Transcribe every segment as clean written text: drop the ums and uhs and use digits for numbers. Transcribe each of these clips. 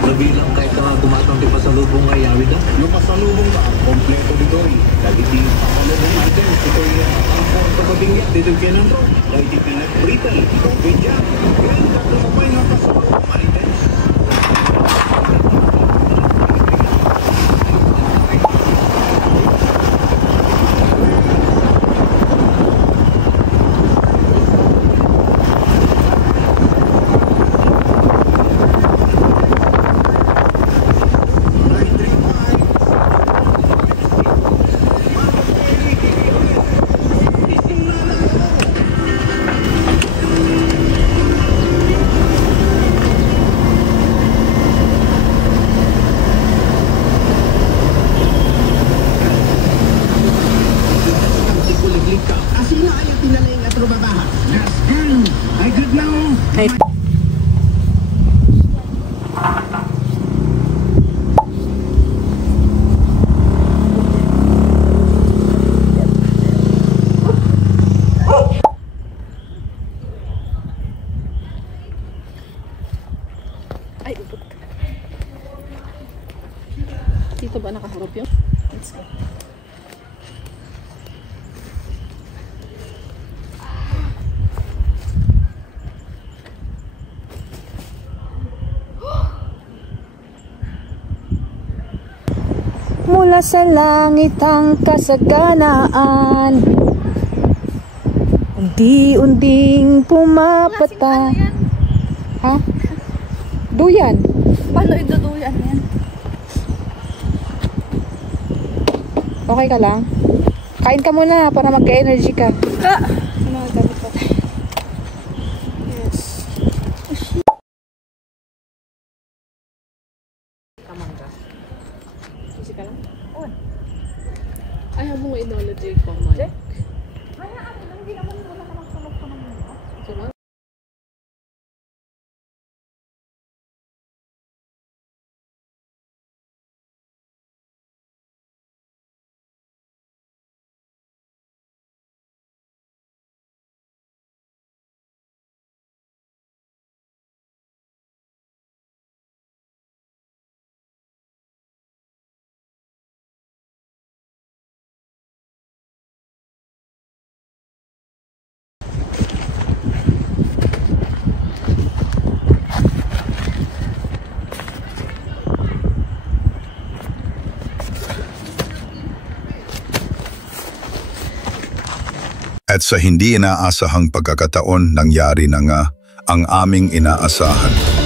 Nabilang kahit na tumatang di pasalubong kay Yawid na. Yung pasalubong ka, kompleto dito rin. Lagi din pasalubong items. Ito yung angkor kapatingit dito kinandro. Lagi pinag-brittle, coffee jam. Yan, katumapay nga pasalubong items. Ay, upot. Dito ba nakaharap yun? Let's go. Mula sa langit ang kasaganaan, unti-unting pumapata. Ha? Duyan. Paano iduduyan yan? Okay ka lang? Kain ka muna para magka-energy ka. Ah! Mga gamit pa tayo. Yes. Kamangga. Susi ka lang? Oo. Ayaw mo nga inology ko, Mike. Hayaan mo, hindi naman wala ka magtunog ko naman. Ito lang. At sa hindi inaasahang pagkakataon, nangyari na nga ang aming inaasahan.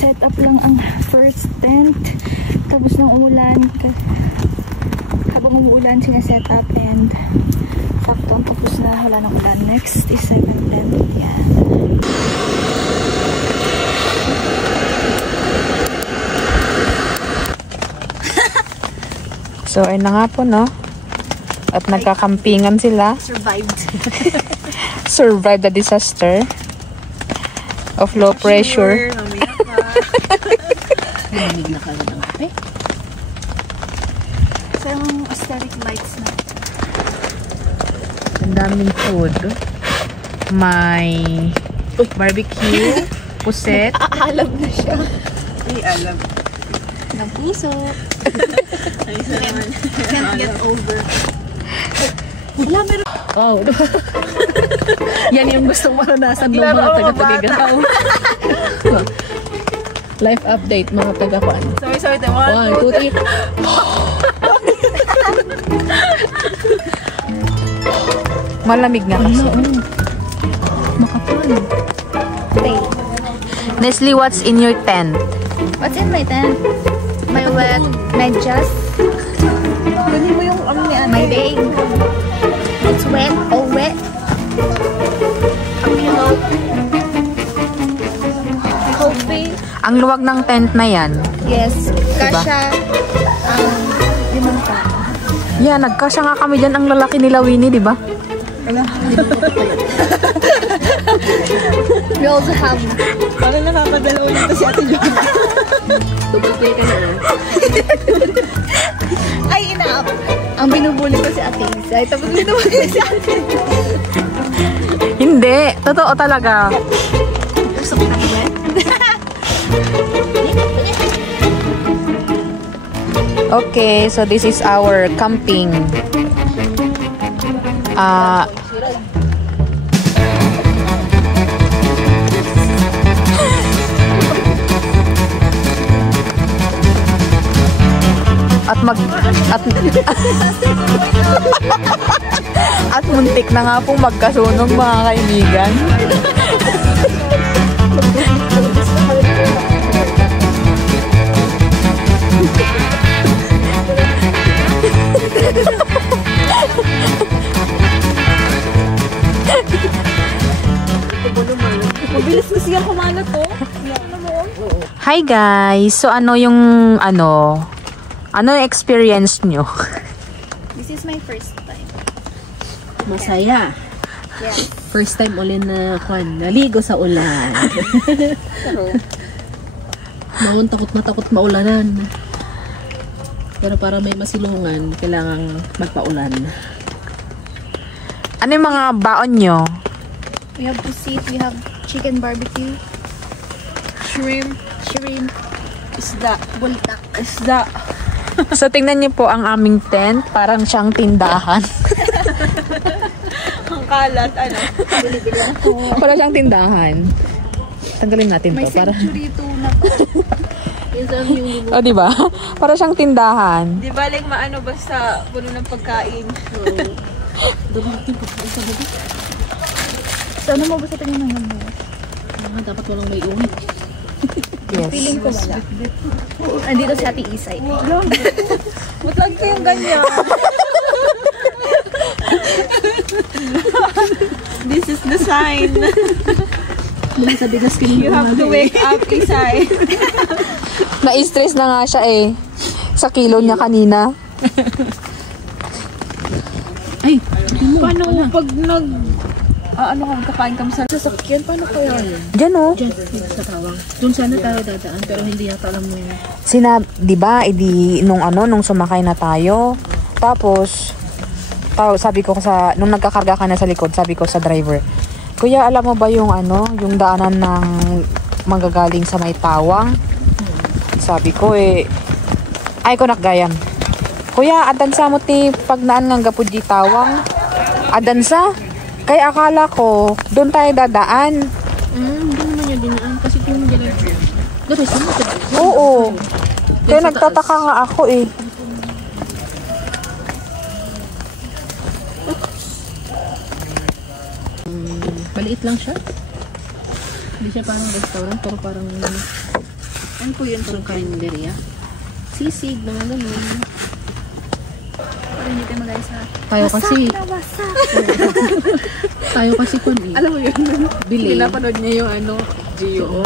Set up lang ang first tent. Tapos nang umulan. Habang umuulan, sineset up and saktong tapos na. Wala nang ulan. Next is second tent. Yan. So, ayun na nga po, no? At nagkakampingan sila. Survived. Survive the disaster of low pressure. Namig na ka ng kape. So, yung aesthetic lights na. Ang daming food. May barbecue, puset. Aalab na siya. Ay, alam. Ng puso. Can't get over. Wala, meron. Oh. Yan yung gustong maranasan ng mga taga-tagagalaw. Life update, mga taga-pan. Sorry, tayo. 1, 2, 3. Malamig nga kasi. Makapal. Nestle, what's in your tent? What's in my tent? My wet medyas. Kunin mo yung ano ni My bag. It's wet. All wet. A pillow. Coffee. Ang luwag ng tent na yan. Yes. Kasha. Limang pa. Yan, nagkasya nga kami dyan. Ang lalaki nila Winnie, di ba? We also have. Parang nakakadalaw nito si Ate Joanna. Double play ka na. Ay, ina. Ang binubuli ko si Ate Isa. Tapos binubuli ko si Ate. Hindi. Totoo talaga. Gusto ko na wet. Okay, so this is our camping. At muntik na nga pong magkasunog, mga kaibigan. Mabilis na siya kumalat to. Hi guys! So ano yung ano yung experience nyo? This is my first time. Masaya. Yes. First time ulit na naligo sa ulan. Noon takot na takot maulanan. Pero para may masilungan, kailangang magpaulan. Ano yung mga baon nyo? We have pusit. We have chicken barbecue. Shrimp, Isda. Bultak. isda. So tingnan nyo po ang aming tent. Parang siyang tindahan. Ang kalat, ano? Parang siyang tindahan. Tanggalin natin May to. Para... century tuna pa. Isang yung O, diba? Para siyang tindahan. di ba, like maano basta puno ng pagkain. Dumating pa sa baba. So, ano mo ba sa tingin ng mga? Dapat walang may uwi. Yes. Feeling ko wala. Andito si Ate Isay. Matlag ko yung ganyan. This is the sign. Sa bigas you have to wake up, Isay. Na-stress na nga siya eh. Sa kilo niya kanina. Ay, paano pag kakain kami sa sasakyan? Paano kaya yun? Diyan oh. Diyan, sa tawang. Doon sana tayo dadaan, pero hindi yata alam mo yun. Di ba, nung sumakay na tayo, tapos, sabi ko nung nagkakarga ka na sa likod, sabi ko sa driver, Kuya, alam mo ba yung yung daanan ng magagaling sa may tawang? Sabi ko ay ko nakgayam. Kuya, adansa mo ti pagnaan ng gapud di tawang. Adansa? Kaya akala ko, doon tayo dadaan. Hindi naman yung dinaan, kasi tingin nila. Dari, saan mo? Oo. Kaya nagtataka nga ako eh. Maliit lang siya. Hindi siya parang restaurant, pero parang Ano po yun? Pang karinderya? Sisig, mga ganun. Para hindi tayo mag-ayos ha. Tayo kasi, Wasak! tayo kasi kun eh. Alam mo yun? Bili. Pinapanood niya yung ano, Gio.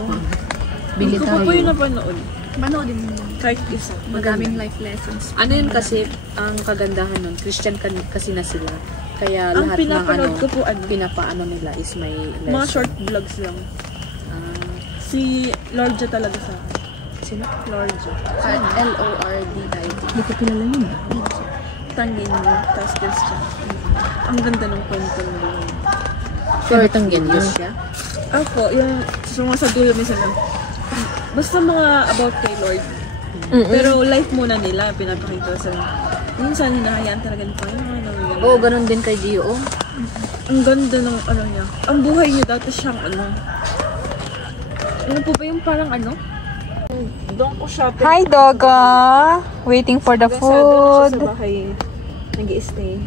Bili Kung tayo. po yung napanood, manoodin mo. kahit isa. Magaming life lessons. Ano yun kasi, ang kagandahan nun, Christian kasi na sila. Kaya Ang lahat ng pinapanood ano, ko po, pinapaano nila is may lesson. mga short vlogs lang. Si Lordja talaga sa akin. Sino? Lordja. L-O-R-D-I. Hindi ko kilala yun. Tangin mo, tapos Christian. Ang ganda ng kwento nila. Sure, tanggen yun siya. Ako, yung sa dulo minsan lang. Basta mga about kay Lord. Pero life muna nila, pinapakita sa minsan hinahayaan talaga ng Panginoon. Oo, ganun din kay Gio. Ang ganda ng ano niya. Ang buhay niya dati siyang ano. Ano po ba yung parang ano? Doon ko siya. Hi, Doga! Waiting for the Sa food. bahay, nag-i-stay.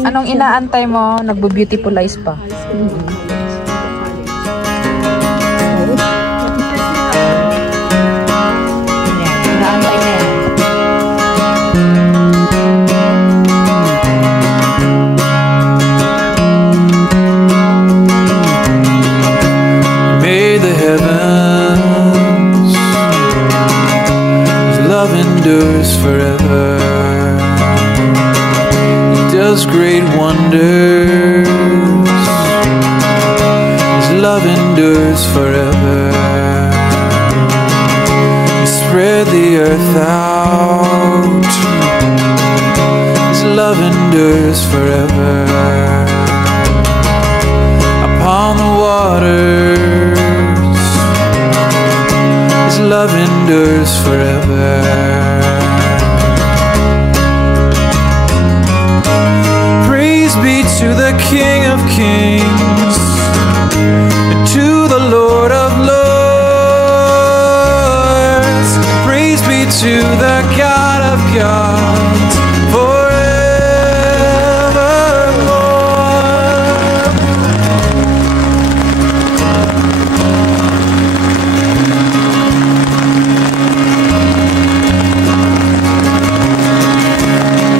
Anong inaantay mo? Nagbo-beautifulize pa. Yan, inaantay na yan. Made the heavens, His love endures forever. He does great wonders, His love endures forever. He spread the earth out, His love endures forever. Upon the waters, His love endures forever. Praise be to the King of Kings and to the Lord of Lords. Praise be to the God of gods forevermore.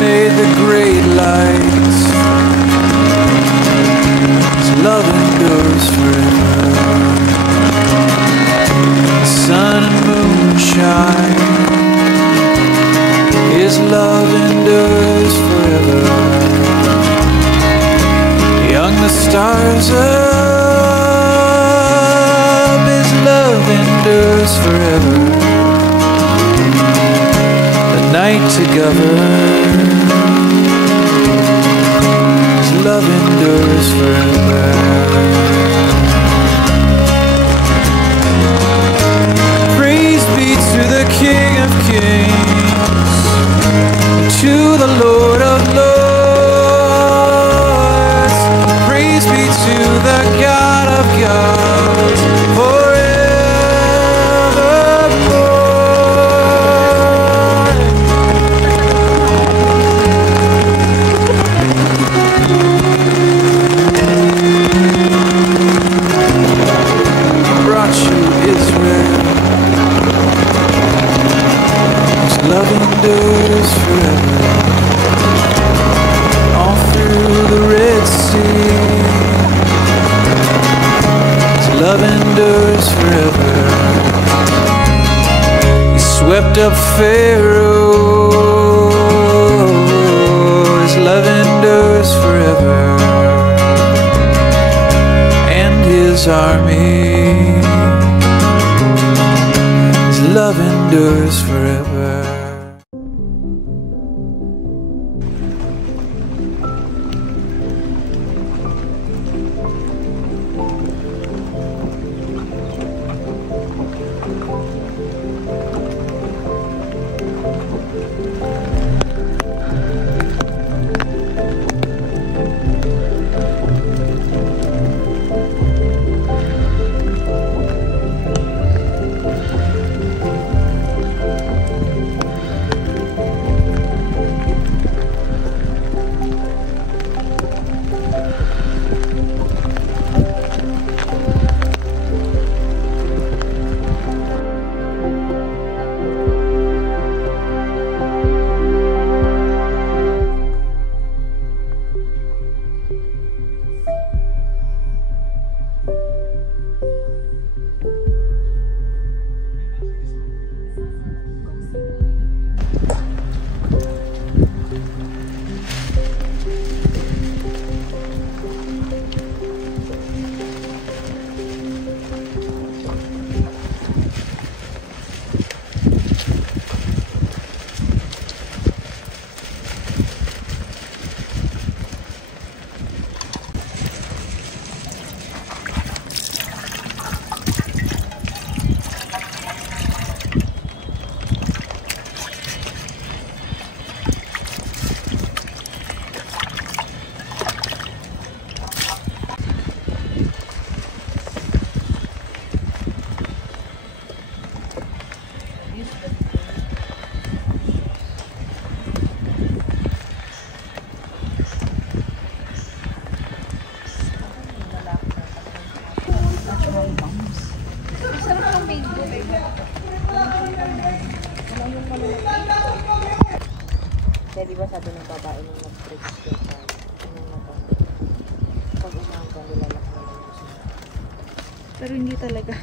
Made the great lights, His love endures forever. The sun and moon shine, His love endures forever. Young the stars up, His love endures forever. The night to govern, His love endures forever. Praise be to the King of Kings, to the Lord of Lords. Praise be to the God of gods forevermore. Brought you Israel, His love endures forever. All through the Red Sea, His love endures forever. He swept up Pharaoh, His love endures forever. And His army, His love endures forever. Sarap ang mango. Kaya di ba sabi ng babae nung nag-tricks ko sa pag umaga, nilalak na lang siya. Pero hindi talaga.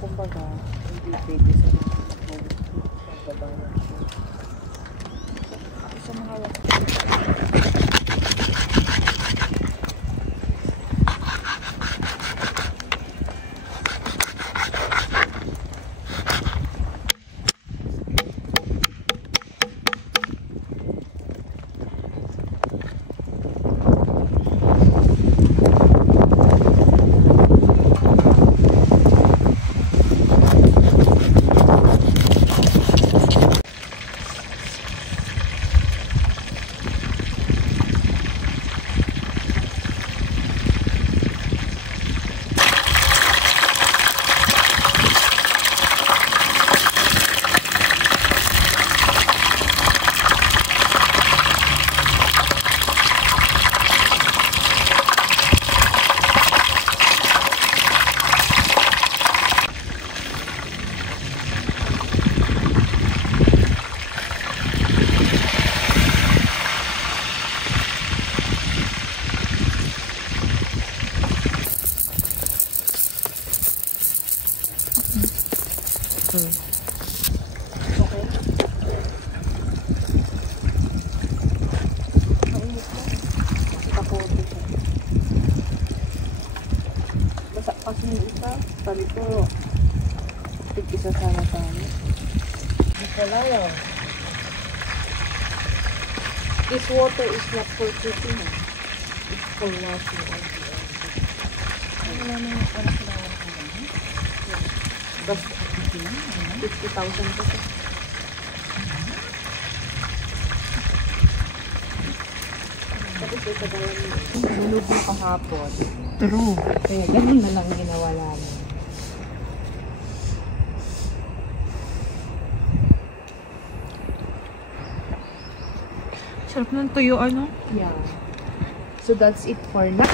Kumbaga, hindi pwede sa mga pagbabayan siya. Sa mga basa kasi yung isa, sabi ko, tig-isa sana tayo. Hindi pala yun. This water is not for cooking. It's for washing. Wala na yung anak na basta 50,000 kasi. Tapos ito tagalan mo. Nulog mo kahapon. True. Kaya ganun na lang ginawa namin. Sarap ng tuyo, ano? Yeah. So that's it for now.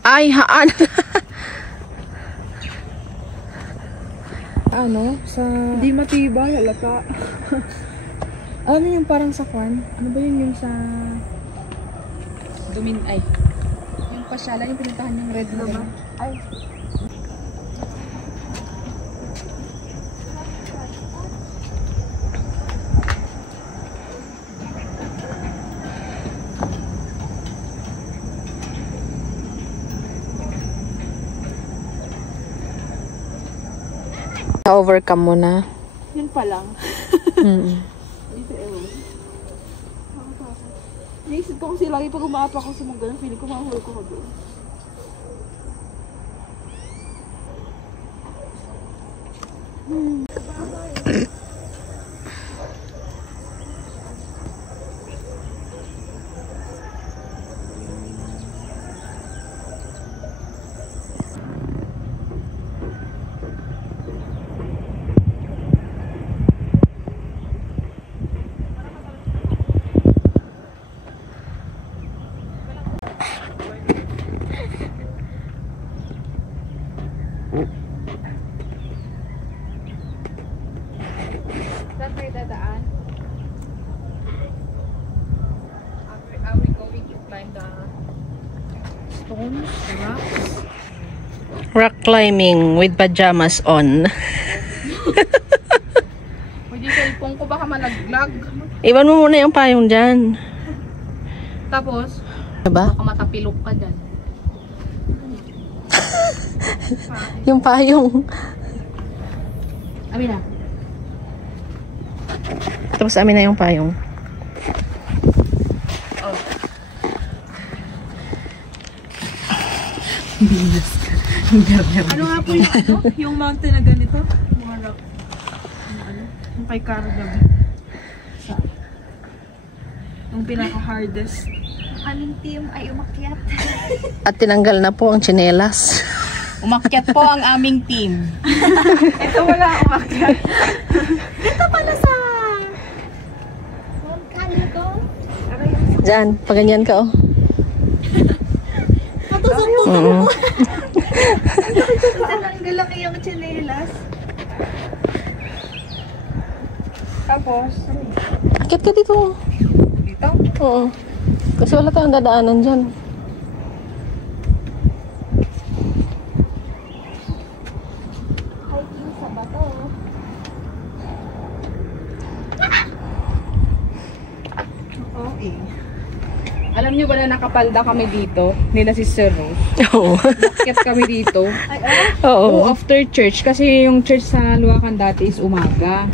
Ay, haan. Ano? Sa... Hindi matibay, halata. Ano yung parang sa kwan? Ano ba yun yung sa... Ay. Yung pasyalan, yung pinuntahan yung red na ba? Ay. Na-overcome mo na. Yun pa lang. Dito, ewan. Naisip ko kasi lagi pag umaapa ako sa mga ganun, feeling ko mahulog ko doon. Saan tayo dadaan? Are we going to climb the stones, the rocks? Rock climbing with pajamas on. Pwede yung cellphone ko baka malaglag. Iwan mo muna yung payong dyan. Tapos, Diba? baka matapilok ka dyan. Yung payong. Amin na. Tapos amin na yung payong. Ano nga po yung ano? Yung mountain na ganito? Mga rock. Yung ano? Yung kay Caragabi. Yung pinaka-hardest. Aming team ay umakyat. At tinanggal na po ang tsinelas. Umakyat po ang aming team. Ito wala umakyat. Dito pala sa... Kano to? Diyan, paganyan ka oh. Matusok po mo. Tinanggal lang yung chinelas. Tapos, Akit ka dito. dito. Oo. Kasi wala tayong dadaanan dyan. Hiking sa bato. Okay. Alam niyo ba na nakapalda kami dito? Nila si Sir Rose. Oo. Umakyat kami dito. Oo. Oo, after church. Kasi yung church sa Luwakan dati is umaga.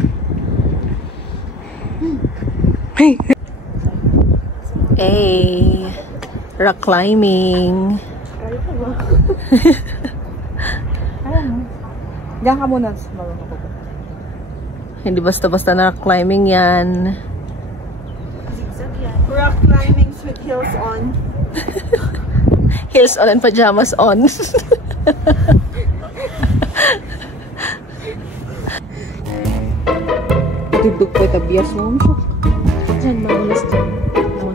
Hey, rock climbing. Diyan ka muna. Hindi basta-basta na rock climbing yan. Rock climbing with heels on. Heels on and pajamas on. Dugdug ko tabias mo. Diyan, malas dyan.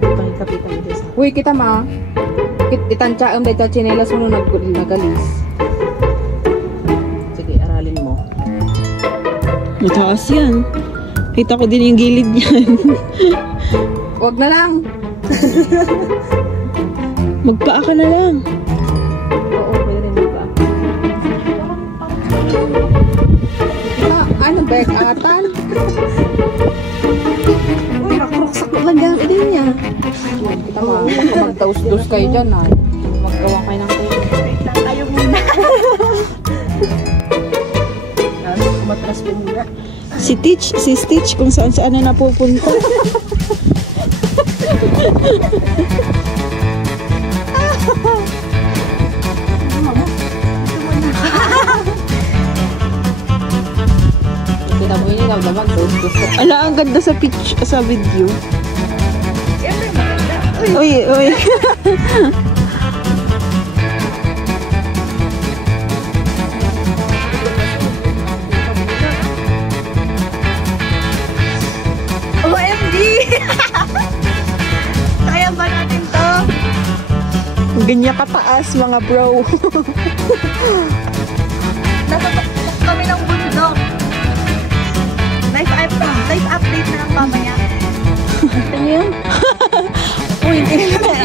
Pangikapitan dyan sa... Uy, kita ma. Itansya ang dahil chinelas mo nung nagalis. Sige, aralin mo. Mataas yan. Kita ko din yung gilid niyan. Wag na lang. Magpaa ka na lang. Oo, pwede rin ba? Ano ba yung atan? Uy, nakuruksak lang yan. Ito niya. Kita ma. Magtaus-dus kayo dyan ha. Maggawa kayo ng kayo. Wait lang, tayo muna. Matras ko muna. Si Stitch kung saan na napupunta. Tinaboy niya na magtaus-dus. Ala, ang ganda sa pitch, sa video. Uy, uy. OMG! Kaya ba natin to? Ganyan kataas, mga bro. Natutuktok kami ng bundok. Life update na lang mamaya. Ano yan? Uy,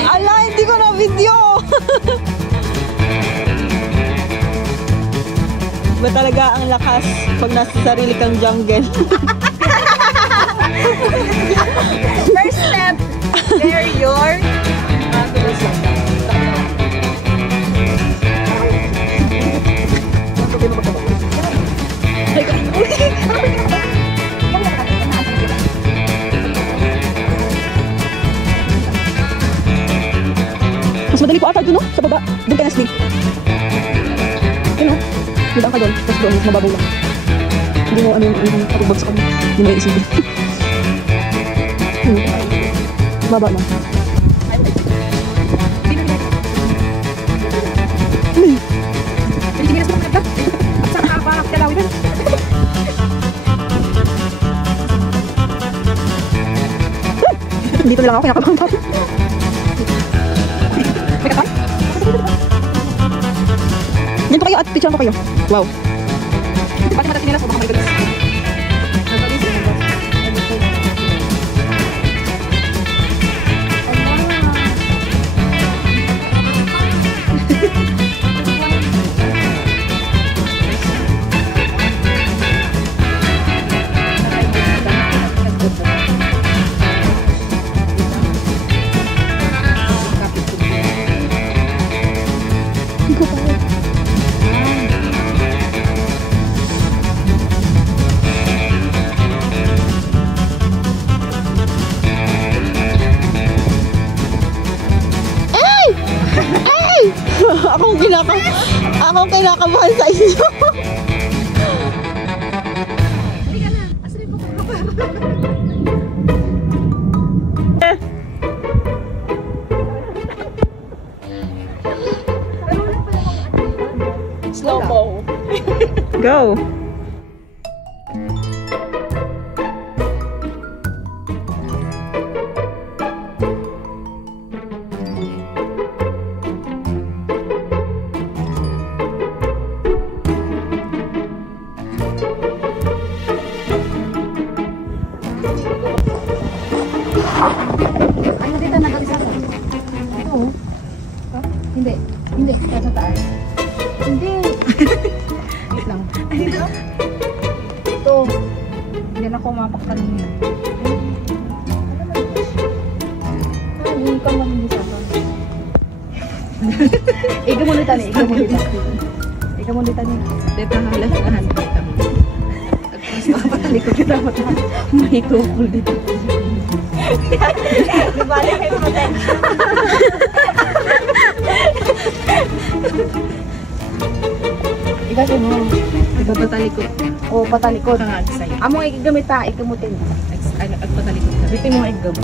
Ala, hindi ko na video. Ba talaga ang lakas pag nasa sarili kang jungle? First step, wear your Mas madali po ata dun, no? Sa baba. Doon ka na sleep. Yun, no? Doon ka doon. Tapos doon, mas mababaw lang. Hindi mo ano yung katubag sa kanya. Hindi mo iisipin. Baba lang. Dito na lang ako, kinakabang pa. Diyan po kayo at picture po kayo. Wow. Pati matatin nila sa baka may galis. kinakabahan sa inyo. Slow-mo. Go. Ano dito nag-alisasan? Ito. Hindi. Hindi. Sa taas. Hindi. Wait lang. Ito. Hindi na ako mapaktan niya. Hindi ka mag-alisasan. Ikaw mo dito ni. Ikaw mo dito ni. Dito halas na hand. At mas makapatalikod ka dapat na may tukol dito. Nabalik kayo mo tayo. Ikaw mo. Diba patalikod ka? O, patalikod. Kangag sa'yo. Amo igamit ta, ikamutin. Agpatalikod ka. Bitin mo igam.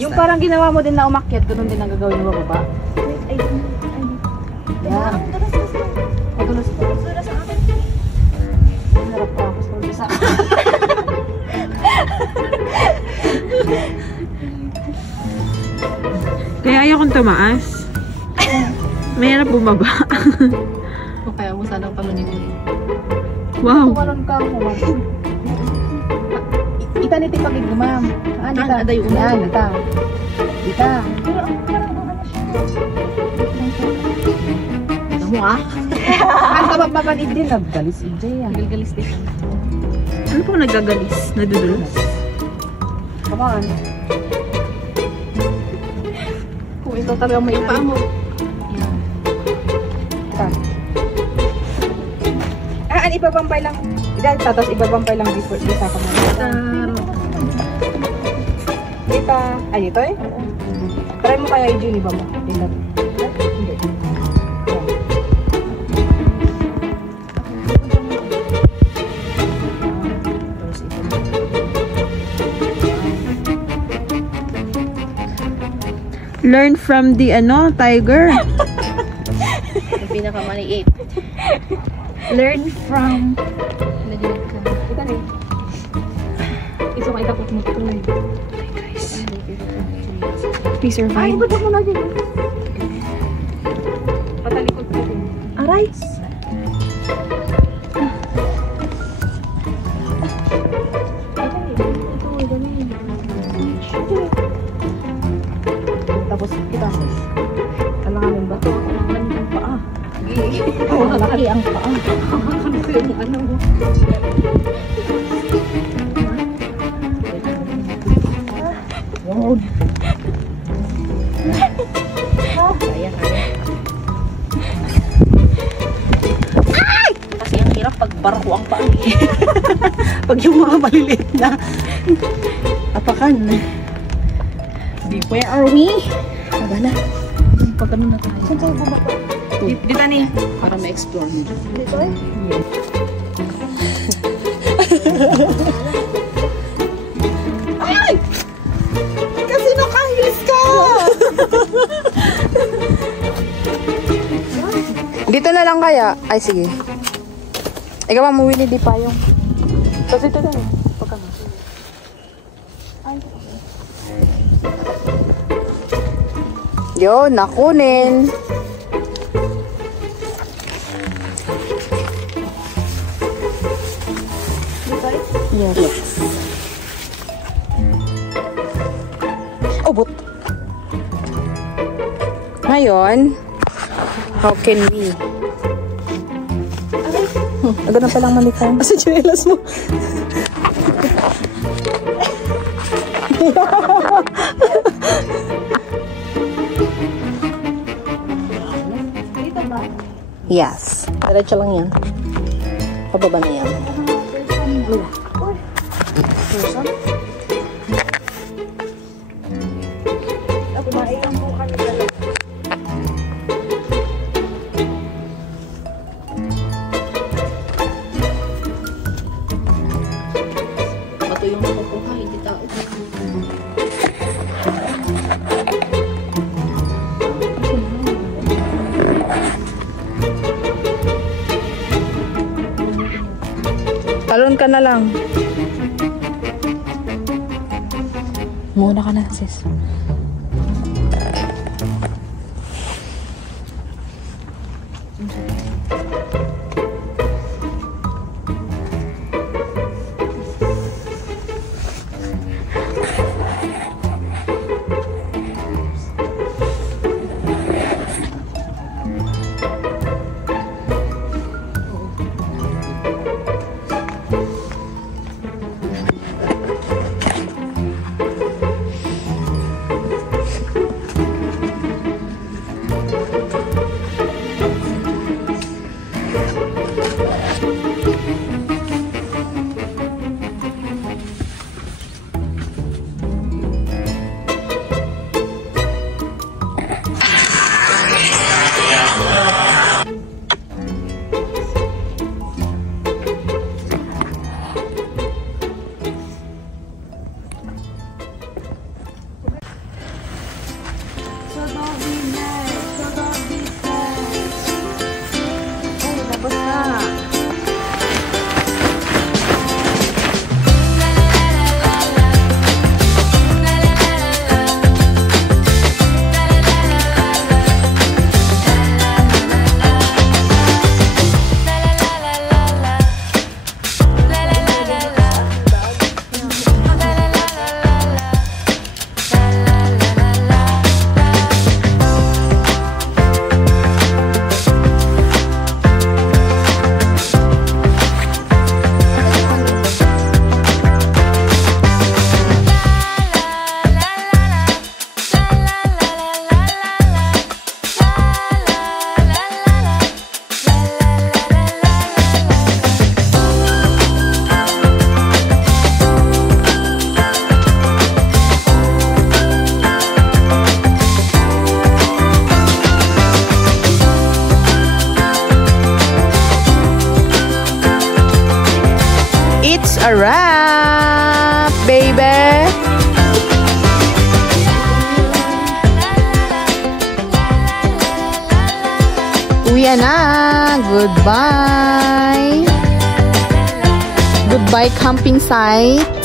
Yung parang ginawa mo din na umakyat, ganun din ang gagawin mo baba. Yan. Madulas pa. Madulas sa akin. Harap pa ako sa Kaya ayaw kong tumaas. Mahirap bumaba. O kaya mo sanang palunin. Wow. Tumalon ka mo. Itaniti pagig ma'am. Dita. Aday una. Yan, dita. Dita. Ito mo ah. Ang kabababanid din. Naggalis EJ yan. Galgalis din. Ano pong nagagalis? Nadudulos? Come on. Kung ikaw talaga may paa mo. Ibabampay lang. Tapos ibabampay lang before isa ka mo. Dito. Ay, dito eh? Try mo kaya i-June, iba mo. Dito. Hindi. Learn from the tiger. Yung pinakamaliit. Learn from... Naginig ka. Ito rin. Iso kayo kapot mo ito eh. Guys. We survive. Ay, ba't mo na dyan? Patalikod ko din. Aray! Tapos kita. Talanganin ba? Talanganin ang paa. Malaki ang paa. Ano ko yung ano mo? Wow. Kaya. Kasi ang hirap pag barko ang paa. Pag yung mga maliliit na apakan. Where are we? Aba na. Pag ano na tayo. Saan tayo bumaba? Dito ni. Para ma-explore mo. Dito eh? Ay! Kasi nakahilis ka! Dito na lang kaya? Ay, sige. Ikaw ba mawili di pa yung... Tapos dito na. Pagka na. Yun, nakunin. Yes. Oh, but... Ngayon, how can we? Ganun palang malikang. Asa chinelas mo? Yes. Diretso lang yan. Pababa na yan. Talon ka na lang. Muna ka na, sis. A wrap, baby. Uwi na. Goodbye. Goodbye camping site.